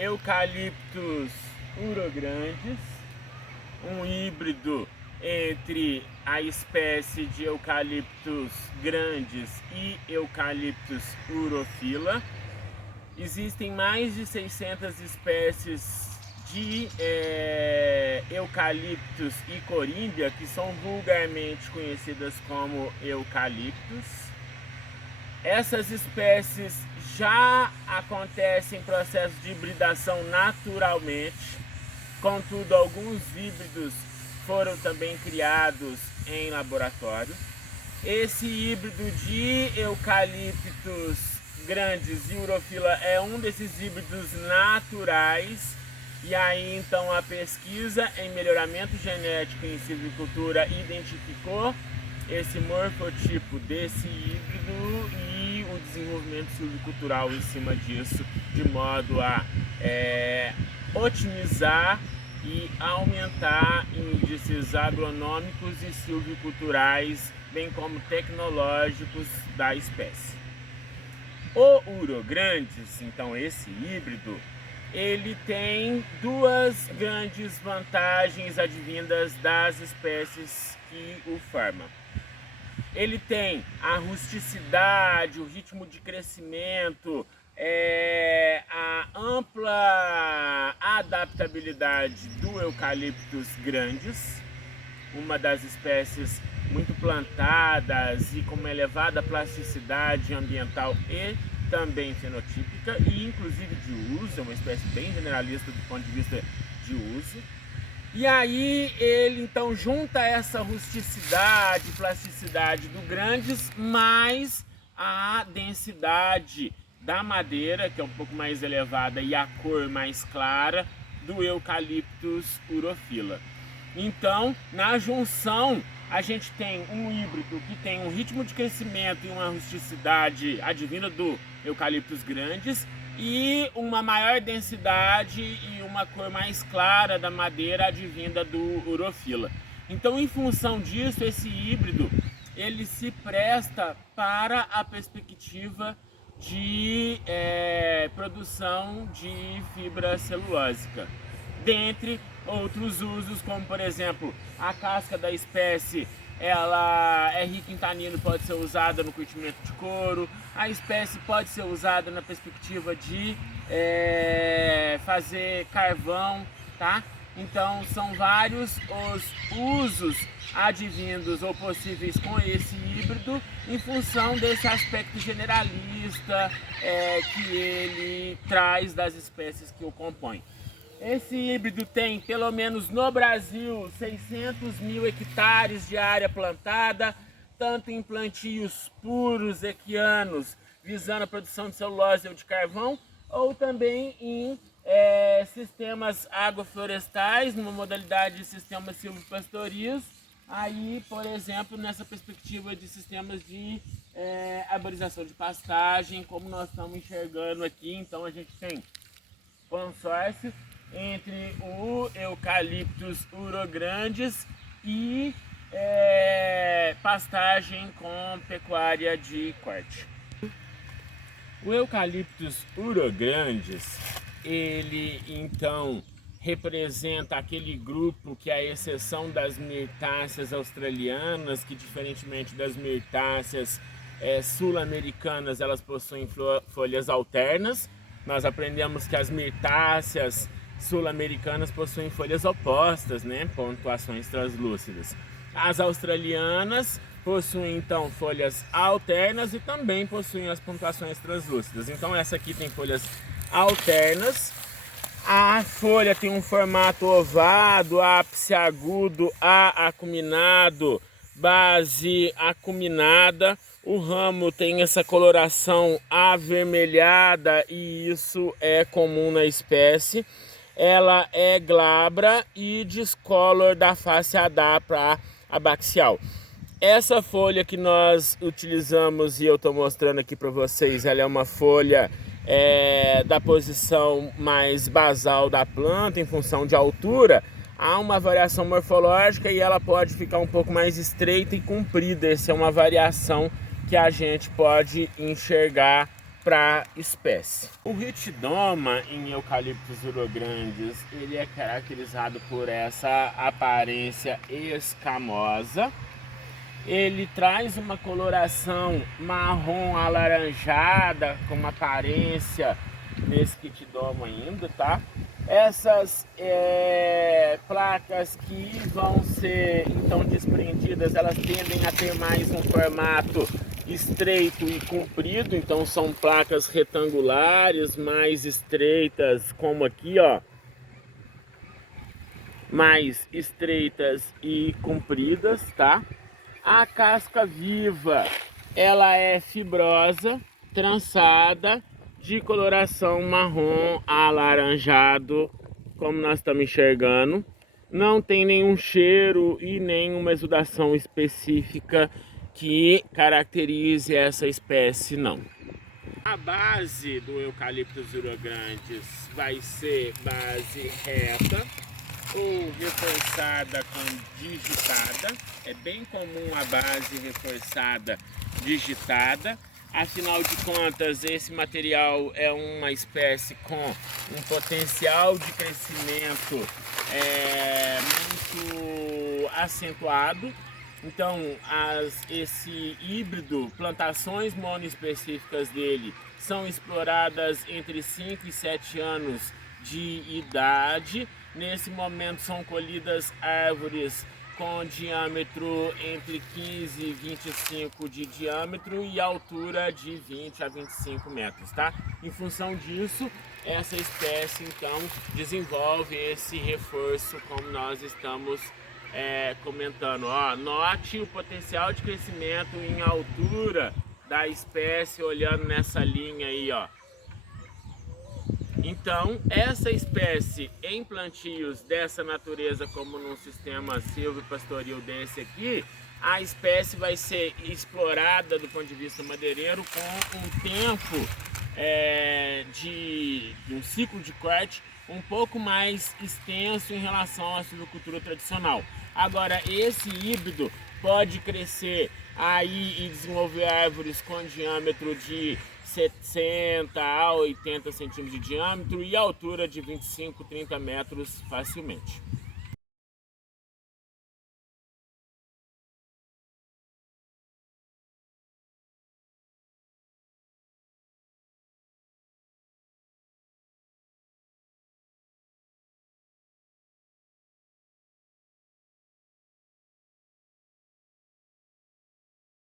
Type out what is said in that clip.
Eucaliptus urograndes, um híbrido entre a espécie de Eucaliptus grandes e Eucaliptus urophila. Existem mais de 600 espécies de Eucaliptus e corímbia, que são vulgarmente conhecidas como eucaliptos. Essas espécies já acontecem processo de hibridação naturalmente, contudo alguns híbridos foram também criados em laboratório. Esse híbrido de Eucaliptus grandes e urophila é um desses híbridos naturais. E aí então a pesquisa em melhoramento genético em silvicultura identificou esse morfotipo desse híbrido e o desenvolvimento silvicultural em cima disso, de modo a otimizar e aumentar índices agronômicos e silviculturais, bem como tecnológicos da espécie. O urograndes, então esse híbrido, ele tem duas grandes vantagens advindas das espécies que o formam. Ele tem a rusticidade, o ritmo de crescimento, a ampla adaptabilidade do Eucaliptus grandes, uma das espécies muito plantadas e com uma elevada plasticidade ambiental e também fenotípica e inclusive de uso, é uma espécie bem generalista do ponto de vista de uso. E aí ele então junta essa rusticidade, plasticidade do grandes, mais a densidade da madeira, que é um pouco mais elevada, e a cor mais clara do Eucaliptus urophila. Então, na junção, a gente tem um híbrido que tem um ritmo de crescimento e uma rusticidade advinda do Eucaliptus grandes e uma maior densidade e uma cor mais clara da madeira advinda do urophila. Então, em função disso, esse híbrido ele se presta para a perspectiva de produção de fibra celulósica, dentre outros usos, como por exemplo a casca da espécie, ela é rica em tanino, pode ser usada no curtimento de couro. A espécie pode ser usada na perspectiva de fazer carvão, tá? Então são vários os usos advindos ou possíveis com esse híbrido em função desse aspecto generalista que ele traz das espécies que o compõem. Esse híbrido tem, pelo menos no Brasil, 600 mil hectares de área plantada, tanto em plantios puros equianos, visando a produção de celulose ou de carvão, ou também em sistemas agroflorestais, numa modalidade de sistemas silvopastorios, aí, por exemplo, nessa perspectiva de sistemas de arborização de pastagem, como nós estamos enxergando aqui. Então a gente tem consórcio entre o Eucaliptus urograndes e pastagem com pecuária de corte. O Eucaliptus urograndes, ele então representa aquele grupo que é a exceção das mirtáceas australianas, que diferentemente das mirtáceas sul-americanas, elas possuem folhas alternas. Nós aprendemos que as mirtáceas sul-americanas possuem folhas opostas, né? Pontuações translúcidas. As australianas possuem então folhas alternas e também possuem as pontuações translúcidas. Então essa aqui tem folhas alternas. A folha tem um formato ovado, ápice agudo, acuminado, base acuminada. O ramo tem essa coloração avermelhada e isso é comum na espécie. Ela é glabra e discolor da face adar para abaxial. Essa folha que nós utilizamos e eu estou mostrando aqui para vocês, ela é uma folha da posição mais basal da planta, em função de altura. Há uma variação morfológica e ela pode ficar um pouco mais estreita e comprida. Essa é uma variação que a gente pode enxergar para a espécie. O ritidoma em Eucalyptus urograndes, ele é caracterizado por essa aparência escamosa. Ele traz uma coloração marrom alaranjada, com uma aparência nesse ritidoma ainda, tá? Essas placas que vão ser então desprendidas, elas tendem a ter mais um formato estreito e comprido, então são placas retangulares, mais estreitas, como aqui, ó, mais estreitas e compridas, tá? A casca viva, ela é fibrosa, trançada, de coloração marrom alaranjado, como nós estamos enxergando. Não tem nenhum cheiro e nenhuma exudação específica que caracterize essa espécie, não. A base do Eucalyptus urograndes vai ser base reta ou reforçada com digitada. É bem comum a base reforçada digitada. Afinal de contas, esse material é uma espécie com um potencial de crescimento muito acentuado. Então, esse híbrido, plantações monoespecíficas dele, são exploradas entre 5 e 7 anos de idade. Nesse momento são colhidas árvores com diâmetro entre 15 e 25 de diâmetro e altura de 20 a 25 metros, tá? Em função disso, essa espécie então desenvolve esse reforço, como nós estamos comentando. Ó, note o potencial de crescimento em altura da espécie olhando nessa linha aí, ó. Então, essa espécie em plantios dessa natureza, como num sistema silvopastoril desse aqui, a espécie vai ser explorada do ponto de vista madeireiro com um tempo de um ciclo de corte um pouco mais extenso em relação à silvicultura tradicional. Agora, esse híbrido pode crescer aí e desenvolver árvores com diâmetro de 70 a 80 centímetros de diâmetro e altura de 25, 30 metros facilmente.